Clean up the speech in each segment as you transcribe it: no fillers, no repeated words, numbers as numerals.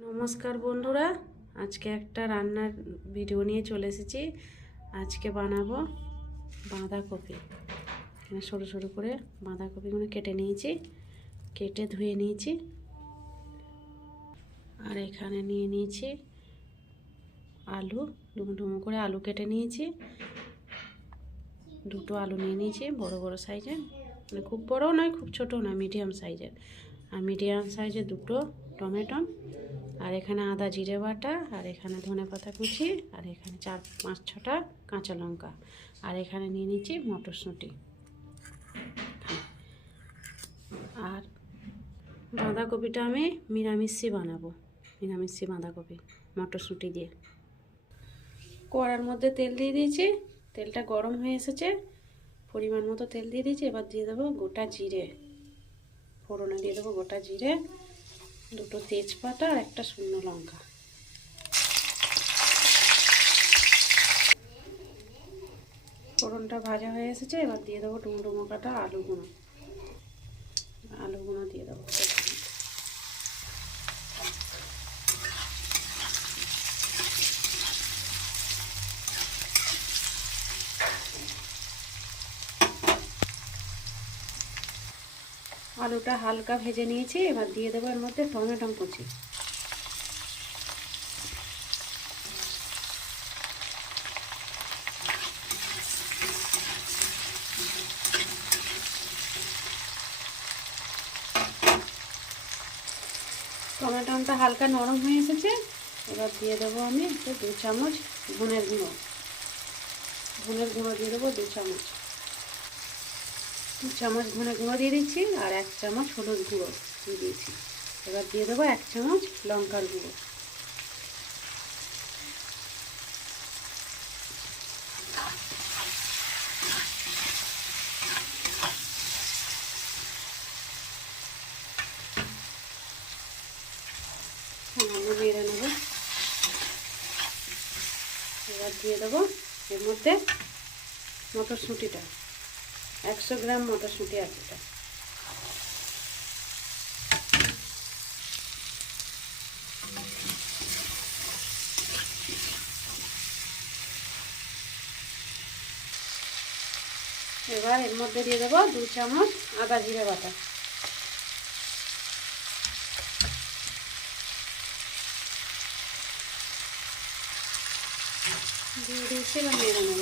নমস্কার বন্ধুরা, আজকে একটা রান্নার ভিডিও নিয়ে চলে এসেছি। আজকে বানাবো বাঁধাকপি। এখানে সরু সরু করে বাঁধাকপিগুলো কেটে নিয়েছি, কেটে ধুয়ে নিয়েছি। আর এখানে নিয়ে নিয়েছি আলু, ডুমো ডুমো করে আলু কেটে নিয়েছি। দুটো আলু নিয়ে নিয়েছি বড় বড় সাইজের, মানে খুব বড় নয় খুব ছোট নয়, মিডিয়াম সাইজের। আর মিডিয়াম সাইজের দুটো টমেটো, আর এখানে আদা জিরে বাটা, আর এখানে ধনেপাতা কুচি, আর এখানে 4-5-6টা কাঁচা লঙ্কা, আর এখানে নিয়ে নিচ্ছি মটরশুঁটি। আর বাঁধাকপিটা আমি নিরামিষই বানাবো, নিরামিষি বাঁধাকপি মটরশুঁটি দিয়ে। কড়ার মধ্যে তেল দিয়ে দিয়েছি, তেলটা গরম হয়ে এসেছে, পরিমাণ মতো তেল দিয়ে দিয়েছি। এবার দিয়ে দেবো গোটা জিরে, ফোড়নে দিয়ে দেবো গোটা জিরে, দুটো তেজপাতা আর একটা শুকনো লঙ্কা। ফোড়নটা ভাজা হয়ে এসেছে, এবার দিয়ে দেবো ডুমো ডুমো কাটা আলুগুলো দিয়ে দেবো। আলুটা হালকা ভেজে নিয়েছি, এবার দিয়ে দেবো এর মধ্যে টমেটো কুচি। টমেটোটা হালকা নরম হয়ে এসেছে, এবার দিয়ে দেবো আমি 2 চামচ ধনের গুঁড়ো দিয়ে দেবো 2 চামচ। 2 চামচ ধনের গুঁড়ো দিয়ে দিচ্ছি, আর 1 চামচ হলুদ গুঁড়ো দিয়ে দিয়েছি। এবার দিয়ে দেবো 1 চামচ লঙ্কার গুঁড়ো। নেড়ে নেব। এবার দিয়ে দেবো এর মধ্যে মটরশুঁটিটা, 100 গ্রাম মটরশুঁটি আছে এটা। এবার এর মধ্যে দিয়ে দেবো 2 চামচ আদা জিরে বাটা। দিয়ে দিয়েছি, এবার নেড়ে নেব।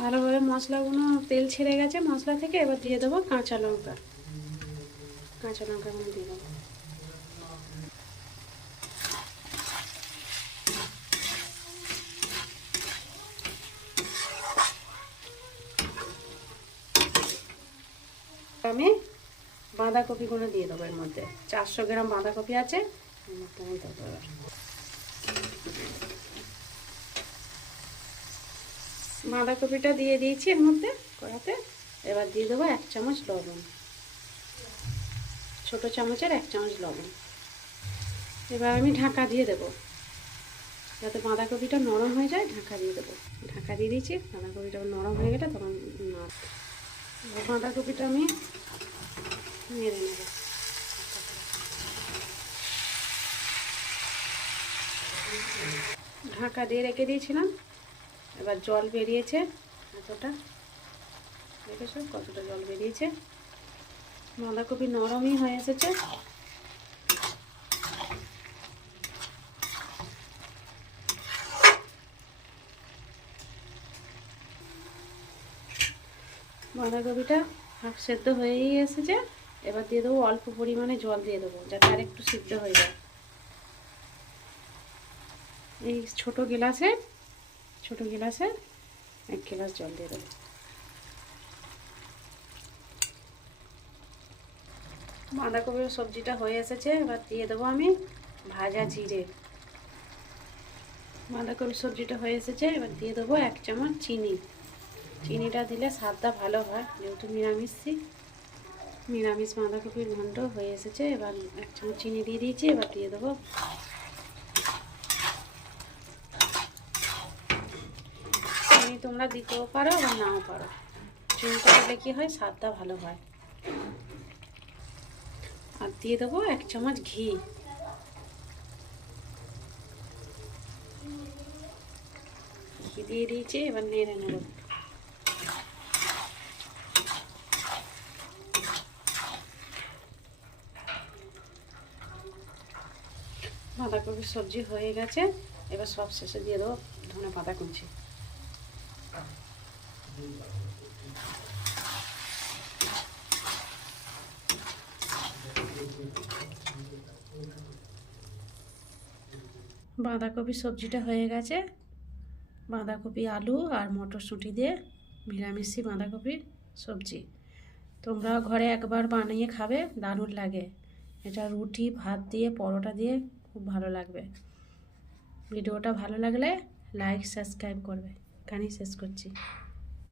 ভালোভাবে মশলাগুলো তেল ছেড়ে গেছে মশলা থেকে। এবার দিয়ে দেবো কাঁচা লঙ্কাগুলো দিয়ে দেবো। আমি বাঁধাকপিগুলো দিয়ে দেবো এর মধ্যে। 400 গ্রাম বাঁধাকপি আছে, বাঁধাকপিটা দিয়ে দিয়েছি এর মধ্যে কড়াতে। এবার দিয়ে দেবো 1 চামচ লবণ, ছোট চামচের 1 চামচ লবণ। এবার আমি ঢাকা দিয়ে দেবো যাতে বাঁধাকপিটা নরম হয়ে যায়। ঢাকা দিয়ে দেবো, ঢাকা দিয়ে দিয়েছি। বাঁধাকপিটা নরম হয়ে গেলে তখন বাঁধাকপিটা আমি নেড়ে নেব। ঢাকা দিয়ে রেখে দিয়েছিলাম, এবার জল বেরিয়েছে এতটা, দেখেছো কতটা জল বেরিয়েছে। বাঁধাকপি নরমই হয়ে এসেছে। বাঁধাকপিটা হাফ সেদ্ধ হয়েই এসেছে। এবার দিয়ে দেবো অল্প পরিমাণে জল দিয়ে দেবো, যাতে আর একটু সিদ্ধ হয়ে যায়। এই ছোট গ্লাসে 1 গ্লাস জল দিয়ে দেবো। বাঁধাকপির সবজিটা হয়ে এসেছে। এবার দিয়ে দেবো আমি ভাজা জিরে। বাঁধাকপির সবজিটা হয়ে এসেছে, এবার দিয়ে দেবো 1 চামচ চিনি। চিনিটা দিলে স্বাদটা ভালো হয়, যেহেতু নিরামিষ বাঁধাকপির ঘন্ট হয়ে এসেছে। এবার 1 চামচ চিনি দিয়ে দিয়েছি। এবার দিয়ে দেবো চিনি, তোমরা দিতেও পারো আবার নাও পারো। স্টিমটা দিলে কী হয়, স্বাদটা ভালো হয়। আর দিয়ে দেবো 1 চামচ ঘি। ঘি দিয়ে দিয়েছি, এবার নেড়ে নেব। বাঁধাকপির সবজি হয়ে গেছে, এবার সব শেষে দিয়ে দেবো ধনেপাতা কুচি। বাঁধাকপির সবজিটা হয়ে গেছে। বাঁধাকপি, আলু আর মটরশুঁটি দিয়ে নিরামিষি বাঁধাকপির সবজি। তোমরা ঘরে একবার বানিয়ে খাবে, দারুণ লাগে। এটা রুটি, ভাত দিয়ে, পরোটা দিয়ে খুব ভালো লাগবে। ভিডিওটা ভালো লাগলে লাইক, সাবস্ক্রাইব করবে। এখানেই শেষ করছি।